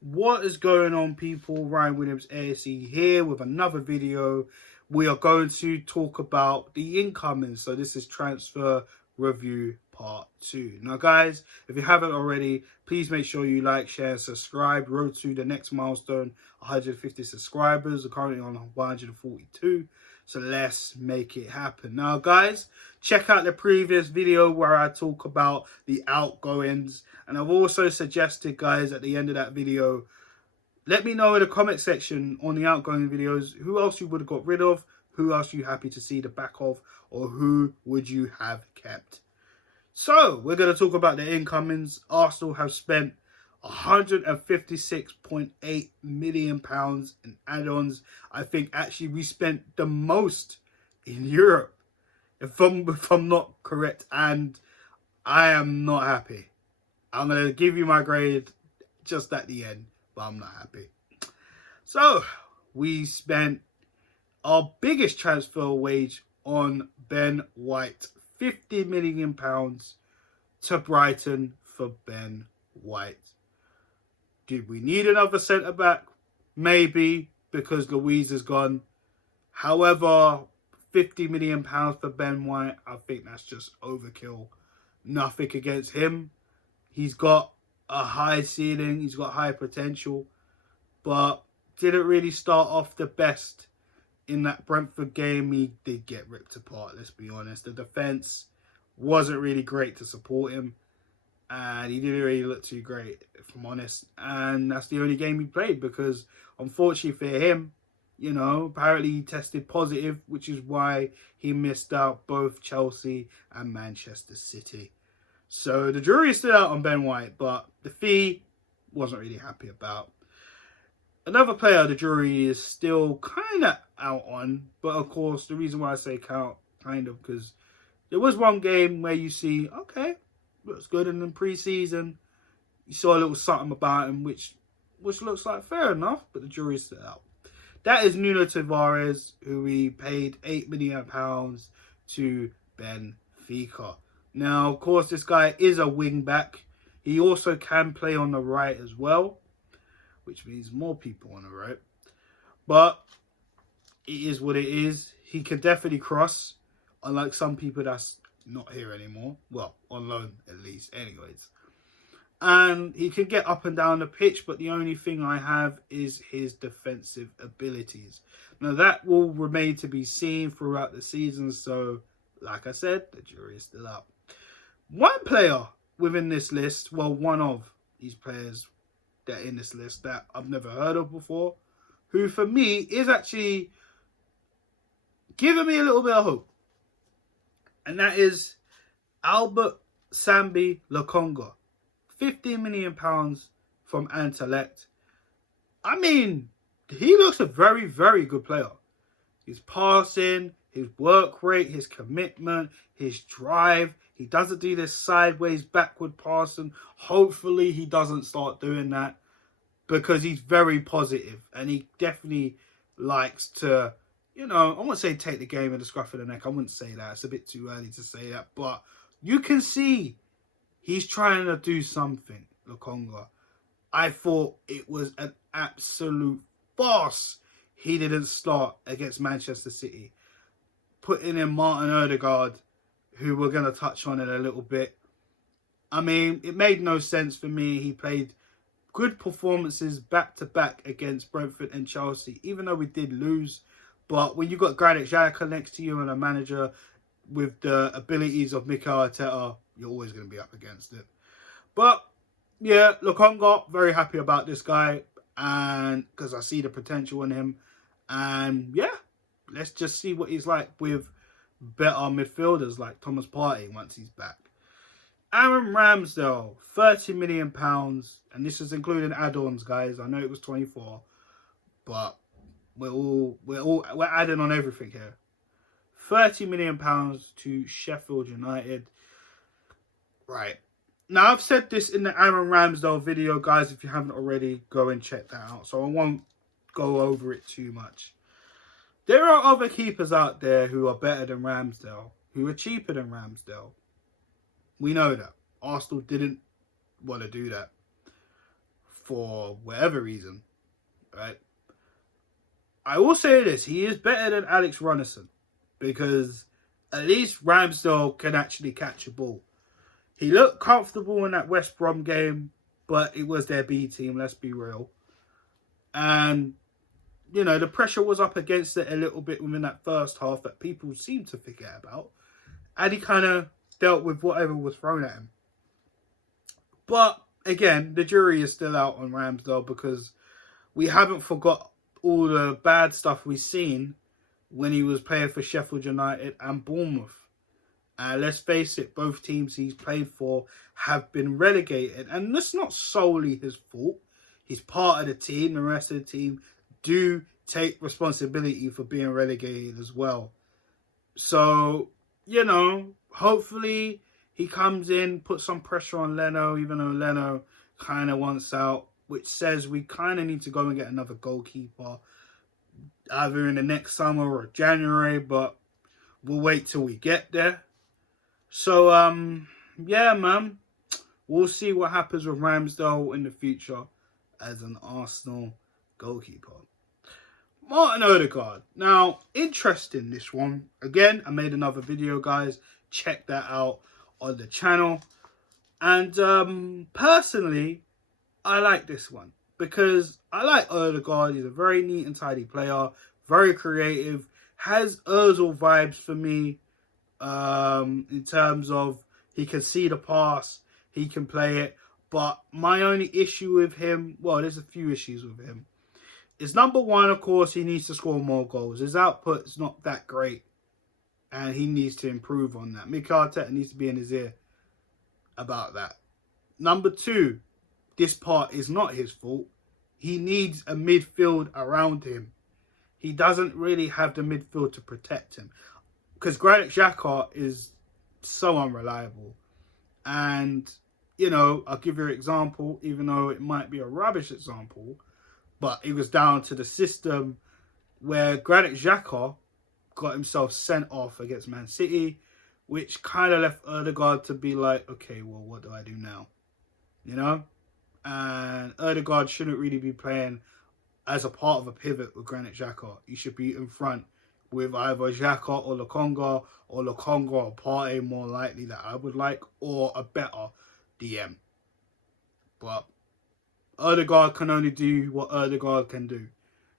What is going on, people? Ryan Williams ASE here with another video. We are going to talk about the incoming. So this is transfer review part 2. Now guys, if you haven't already, please make sure you like, share and subscribe. Road to the next milestone, 150 subscribers. We're currently on 142. So let's make it happen. Now guys, check out the previous video where I talk about the outgoings. And I've also suggested, guys, at the end of that video, let me know in the comment section on the outgoing videos who else you would have got rid of, who else you happy to see the back of, or who would you have kept. So we're going to talk about the incomings. Arsenal have spent £156.8 million in add-ons. I think actually we spent the most in Europe, if I'm not correct, and I am not happy. I'm going to give you my grade just at the end, but I'm not happy. So, we spent our biggest transfer wage on Ben White. £50 million to Brighton for Ben White. Did we need another centre-back? Maybe, because Louise is gone. However, £50 million for Ben White, I think that's just overkill. Nothing against him. He's got a high ceiling, he's got high potential, but didn't really start off the best in that Brentford game. He did get ripped apart, let's be honest. The defence wasn't really great to support him, and he didn't really look too great, if I'm honest. And that's the only game he played because, unfortunately for him, you know, apparently he tested positive, which is why he missed out both Chelsea and Manchester City. So the jury is still out on Ben White, but the fee wasn't really happy about. Another player the jury is still kind of out on, but of course the reason why I say count, kind of, because there was one game where you see, okay, looks good, and in pre-season you saw a little something about him, which looks like fair enough, but the jury is still out. That is Nuno Tavares, who we paid £8 million to Benfica. Now, of course, this guy is a wing-back. He also can play on the right as well, which means more people on the right. But it is what it is. He can definitely cross, unlike some people that's not here anymore. Well, on loan at least, anyways. And he can get up and down the pitch, but the only thing I have is his defensive abilities. Now, that will remain to be seen throughout the season. So, like I said, the jury is still out. One player within this list, well, one of these players that are in this list that I've never heard of before, who for me is actually giving me a little bit of hope. And that is Albert Sambi Lokonga. £15 million from Anderlecht. I mean, he looks a very, very good player. His passing, his work rate, his commitment, his drive. He doesn't do this sideways, backward passing. Hopefully he doesn't start doing that, because he's very positive and he definitely likes to, you know, I wouldn't say take the game in the scruff of the neck. I wouldn't say that. It's a bit too early to say that. But you can see he's trying to do something, Lokonga. I thought it was an absolute farce he didn't start against Manchester City. Putting in Martin Odegaard, who we're going to touch on in a little bit. I mean, it made no sense for me. He played good performances back-to-back against Brentford and Chelsea, even though we did lose. But when you've got Granit Xhaka next to you and a manager with the abilities of Mikel Arteta, you're always going to be up against it. But, yeah, Lokonga, very happy about this guy, and because I see the potential in him. And, yeah, let's just see what he's like with better midfielders like Thomas Partey once he's back. Aaron Ramsdale, £30 million, and this is including add-ons, guys. I know it was 24, but we're adding on everything here. £30 million to Sheffield United. Right. Now, I've said this in the Aaron Ramsdale video, guys. If you haven't already, go and check that out. So I won't go over it too much. There are other keepers out there who are better than Ramsdale, who are cheaper than Ramsdale. We know that. Arsenal didn't want to do that. for whatever reason, right? I will say this, he is better than Alex Runnison because at least Ramsdale can actually catch a ball. He looked comfortable in that West Brom game, but it was their B team, let's be real. And, you know, the pressure was up against it a little bit within that first half that people seem to forget about. And he kind of dealt with whatever was thrown at him. But, again, the jury is still out on Ramsdale because we haven't forgot all the bad stuff we've seen when he was playing for Sheffield United and Bournemouth. Let's face it, both teams he's played for have been relegated. And that's not solely his fault. He's part of the team. The rest of the team do take responsibility for being relegated as well. So, you know, hopefully he comes in, puts some pressure on Leno, even though Leno kind of wants out, which says we kind of need to go and get another goalkeeper either in the next summer or January, but we'll wait till we get there. So, yeah, man, we'll see what happens with Ramsdale in the future as an Arsenal goalkeeper. Martin Odegaard. Now, interesting this one. Again, I made another video, guys. Check that out on the channel. And personally, I like this one because I like Odegaard. He's a very neat and tidy player, very creative, has Ozil vibes for me in terms of he can see the pass, he can play it. But my only issue with him, well, there's a few issues with him. Is number one, of course, he needs to score more goals. His output's not that great, and he needs to improve on that. Mikel Arteta needs to be in his ear about that. Number two, this part is not his fault. He needs a midfield around him. He doesn't really have the midfield to protect him. Because Granit Xhaka is so unreliable. And, you know, I'll give you an example, even though it might be a rubbish example, but it was down to the system where Granit Xhaka got himself sent off against Man City, which kind of left Odegaard to be like, okay, well, what do I do now? You know? And Odegaard shouldn't really be playing as a part of a pivot with Granit Xhaka. He should be in front with either Xhaka or Lokonga or Partey more likely that I would like, or a better DM. But Odegaard can only do what Odegaard can do,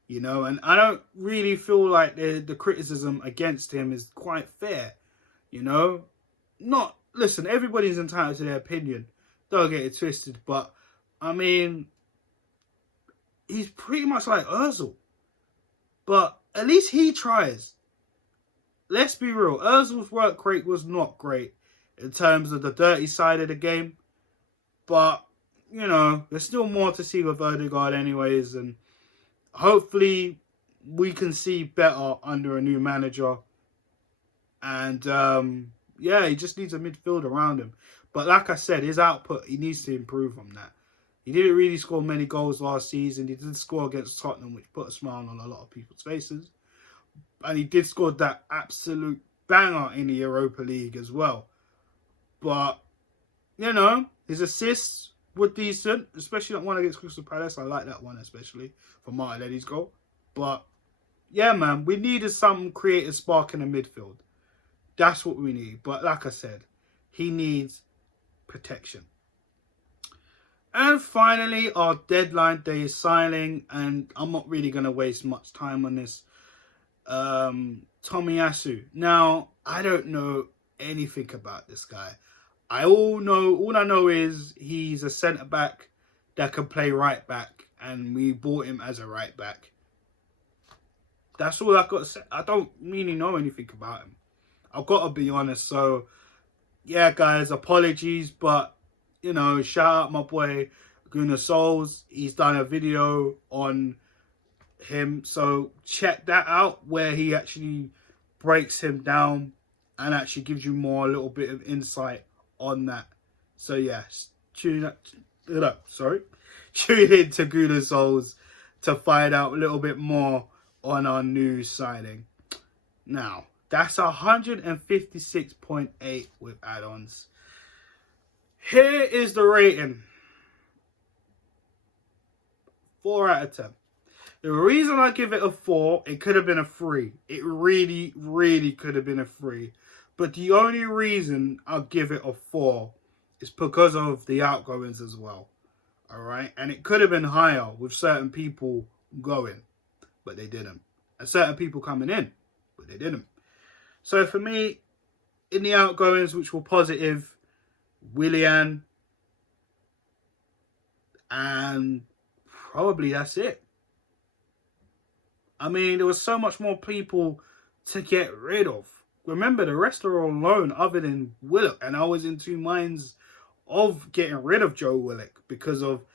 you know, and I don't really feel like the criticism against him is quite fair, you know. Listen, everybody's entitled to their opinion, don't get it twisted, but I mean, he's pretty much like Ozil, but at least he tries. Let's be real, Ozil's work rate was not great in terms of the dirty side of the game, but you know, there's still more to see with Odegaard anyways, and hopefully we can see better under a new manager. And yeah, he just needs a midfield around him. But like I said, his output, he needs to improve on that. He didn't really score many goals last season. He did score against Tottenham, which put a smile on a lot of people's faces. And he did score that absolute banger in the Europa League as well. But, you know, his assists were decent, especially that one against Crystal Palace. I like that one especially for Martinelli's goal. But yeah, man, we needed some creative spark in the midfield. That's what we need. But like I said, he needs protection. And finally, our deadline day is signing, and I'm not really going to waste much time on this. Tomiyasu. Now, I don't know anything about this guy. All I know is he's a centre-back that can play right-back, and we bought him as a right-back. That's all I've got to say. I don't really know anything about him. I've got to be honest. So, yeah, guys, apologies, but, you know, shout out my boy Gunnar Souls. He's done a video on him, so check that out where he actually breaks him down and actually gives you a little bit of insight on that. So yes, tune in to Gunnar Souls to find out a little bit more on our new signing. Now, that's 156.8 with add-ons. Here is the rating. 4 out of 10. The reason I give it a 4, it could have been a 3. It really, really could have been a 3. But the only reason I'll give it a 4 is because of the outgoings as well. Alright? And it could have been higher with certain people going, but they didn't. And certain people coming in, but they didn't. So for me, in the outgoings, which were positive, Willian, and probably that's it. I mean, there was so much more people to get rid of. Remember, the rest are on loan other than Willock. And I was in two minds of getting rid of Joe Willock because of,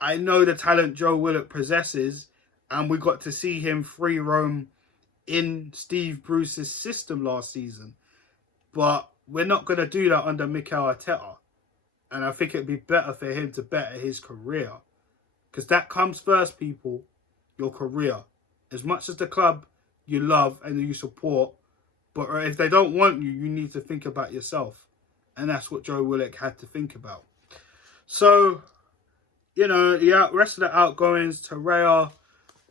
I know the talent Joe Willock possesses, and we got to see him free roam in Steve Bruce's system last season. But we're not going to do that under Mikel Arteta. And I think it'd be better for him to better his career. Because that comes first, people. Your career. As much as the club you love and you support, but if they don't want you, you need to think about yourself. And that's what Joe Willock had to think about. So, you know, the rest of the outgoings, Torreira,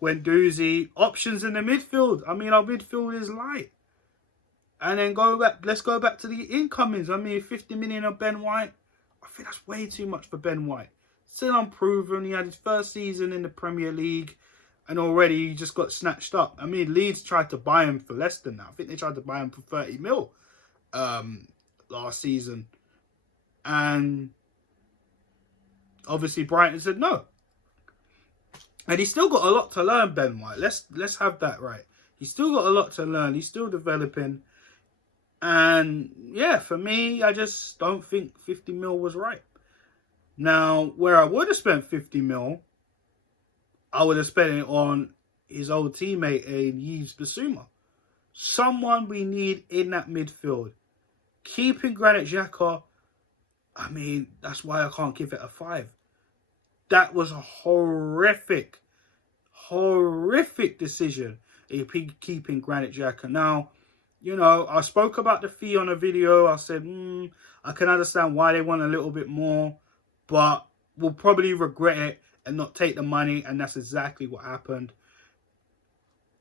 Guendouzi, options in the midfield. I mean, our midfield is light. And then let's go back to the incomings. I mean, 50 million on Ben White. I think that's way too much for Ben White. Still unproven. He had his first season in the Premier League. And already he just got snatched up. I mean, Leeds tried to buy him for less than that. I think they tried to buy him for 30 mil last season. And obviously Brighton said no. And he's still got a lot to learn, Ben White. Let's have that right. He's still got a lot to learn. He's still developing. And yeah, for me, I just don't think 50 mil was right. Now, where I would have spent 50 mil, I would have spent it on his old teammate in Yves Bissouma. Someone we need in that midfield. Keeping Granit Xhaka, I mean, that's why I can't give it a 5. That was a horrific decision keeping Granit Xhaka. Now, you know, I spoke about the fee on a video. I said, I can understand why they want a little bit more, but we'll probably regret it and not take the money, and that's exactly what happened.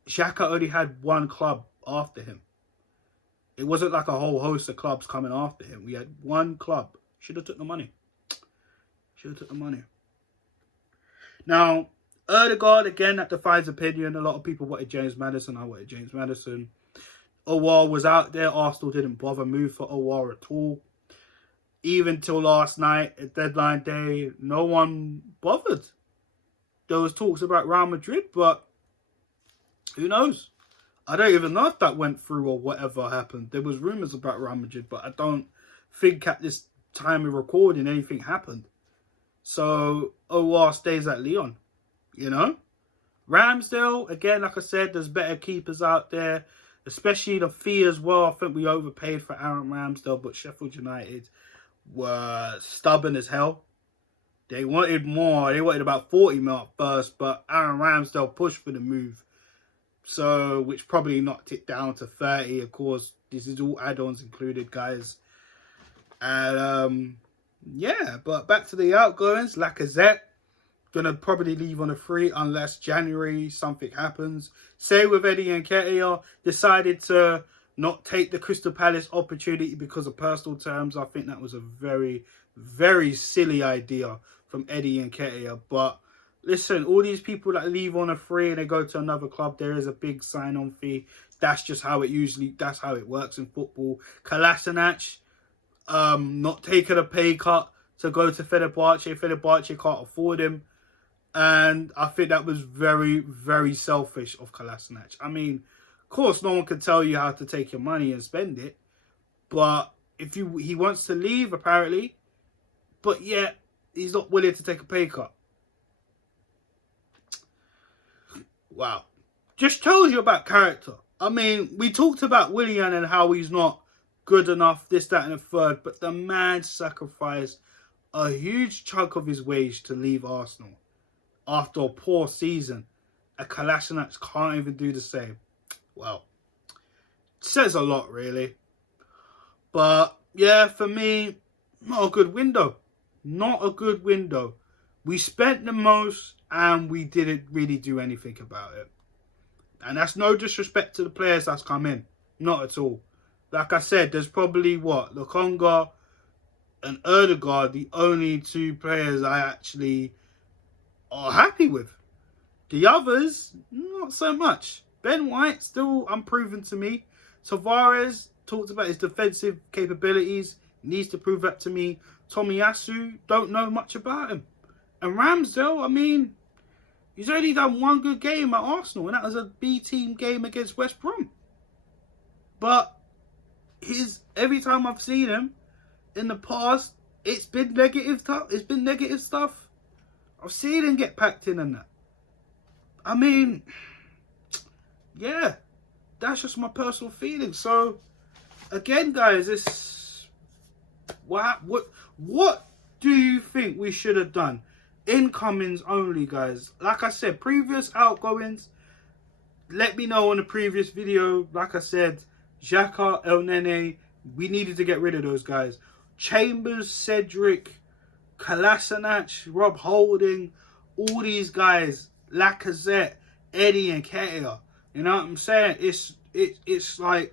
Xhaka only had one club after him. It wasn't like a whole host of clubs coming after him. We had one club. Should have took the money. Now, Ødegaard, again, that defies opinion. A lot of people wanted James Maddison. I wanted James Maddison. Aouar was out there. Arsenal didn't bother move for Aouar at all. Even till last night, at deadline day, no one bothered. There was talks about Real Madrid, but who knows? I don't even know if that went through or whatever happened. There was rumours about Real Madrid, but I don't think at this time of recording anything happened. So, Aouar stays at Lyon, you know? Ramsdale, again, like I said, there's better keepers out there, especially the fee as well. I think we overpaid for Aaron Ramsdale, but Sheffield United were stubborn as hell. They wanted more. They wanted about 40 mil at first, but Aaron Ramsdale pushed for the move. So, which probably knocked it down to 30. Of course, this is all add-ons included, guys. And, yeah, but back to the outgoings. Lacazette, gonna probably leave on a 3 unless January something happens. Say with Eddie Nketiah, decided to not take the Crystal Palace opportunity because of personal terms. I think that was a very, very silly idea from Eddie Nketiah. But listen, all these people that leave on a 3 and they go to another club, there is a big sign-on fee. That's just how that's how it works in football. Kolasinac, not taking a pay cut to go to Fenerbahce. Fenerbahce can't afford him. And I think that was very, very selfish of Kolasinac. I mean, of course, no one can tell you how to take your money and spend it. But if he wants to leave, apparently. But yet, he's not willing to take a pay cut. Wow. Just tells you about character. I mean, we talked about Willian and how he's not good enough, this, that, and the third. But the man sacrificed a huge chunk of his wage to leave Arsenal after a poor season. And Kolasinac can't even do the same. Well, says a lot, really. But, yeah, for me, not a good window. Not a good window. We spent the most and we didn't really do anything about it. And that's no disrespect to the players that's come in. Not at all. Like I said, there's probably, Lokonga and Erdegaard, the only two players I actually are happy with. The others, not so much. Ben White, still unproven to me. Tavares, talked about his defensive capabilities. Needs to prove that to me. Tomiyasu, don't know much about him. And Ramsdale, I mean, he's only done one good game at Arsenal, and that was a B team game against West Brom. But every time I've seen him in the past, it's been negative stuff. It's been negative stuff. I've seen him get packed in and that. I mean, yeah, that's just my personal feeling. So, again, guys, what do you think we should have done? Incomings only, guys. Like I said, previous outgoings, let me know on the previous video. Like I said, Xhaka, El Nene, we needed to get rid of those guys. Chambers, Cedric, Kolasinac, Rob Holding, all these guys, Lacazette, Eddie and Ketia. You know what I'm saying? It's like,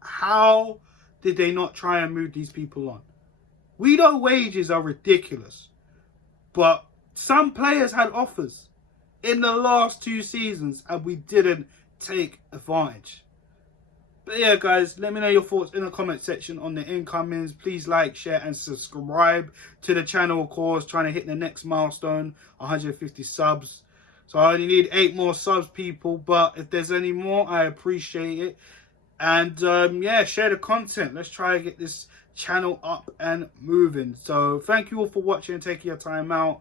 how did they not try and move these people on? We know wages are ridiculous, but some players had offers in the last 2 seasons and we didn't take advantage. But yeah, guys, let me know your thoughts in the comment section on the incomings. Please like, share and subscribe to the channel, of course. Trying to hit the next milestone, 150 subs. So I only need 8 more subs, people. But if there's any more, I appreciate it. And yeah, share the content. Let's try to get this channel up and moving. So thank you all for watching and taking your time out.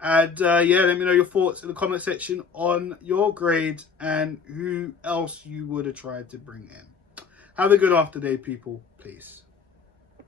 And yeah, let me know your thoughts in the comment section on your grades and who else you would have tried to bring in. Have a good afternoon, people. Peace.